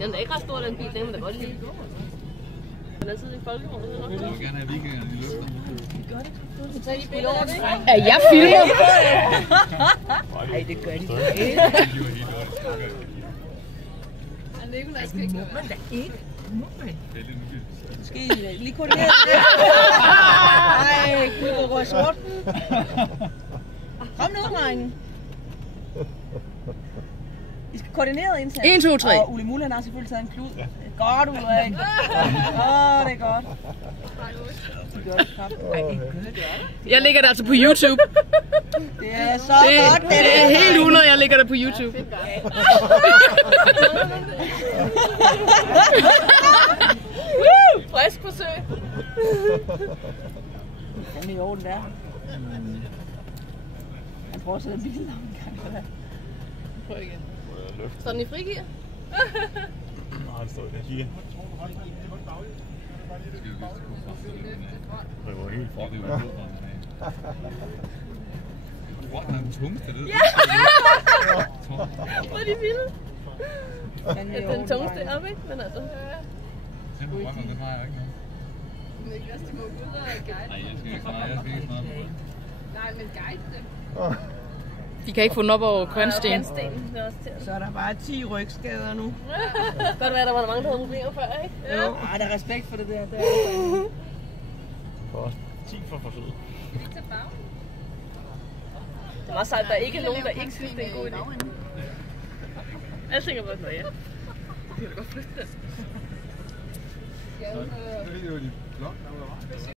Den er ikke ret stor, den bil. Den er da godt lide. Den er siddet i folkevognen. Jeg vil gerne have vikingerne i luften. Så er de billeder, ikke? Ja, jeg filmer. Nej, det gør de ikke. Nikolaj skal ikke Men da ikke. Skal I lige koordinere det? Ej, gud, hvor går jeg sort. Kom nu, drenge. I skal koordinere indsats. 1, 2, 3. Og Ulle Mulle har selvfølgelig taget en klud. Ja. Godt, Ulrik. Det er godt. Det gør det kraftigt. Jeg ligger der altså på YouTube. Det er så godt. Det er helt 100, jeg ligger der på YouTube. Frisk forsøg. Den er i orden der. Han prøver at sætte bilen om en gang. Prøv igen. Står den i frigear? Nej, det står i det. Gear. Det var helt flot. Hvor er den tungeste led? Hvor er de vilde? Den tungste er op, ikke? Men altså... Den har jeg ikke noget. Niklas, du må gå ud og guide. Nej, jeg skal ikke snart. Nej, men guide dem. De kan ikke få den op over kantstenen. Så er der bare 10 rygskader nu. Godt være, der var mange, der havde problemer før, ikke? Jo. Ej, der er respekt for det der. Det var også 10 for forsøget. Det er meget sejt, der er ikke nogen, der ikke synes, det er en god idé. Jeg tænker bare, at ja. Det kan da godt flytte det. Så det er jo de blok, der var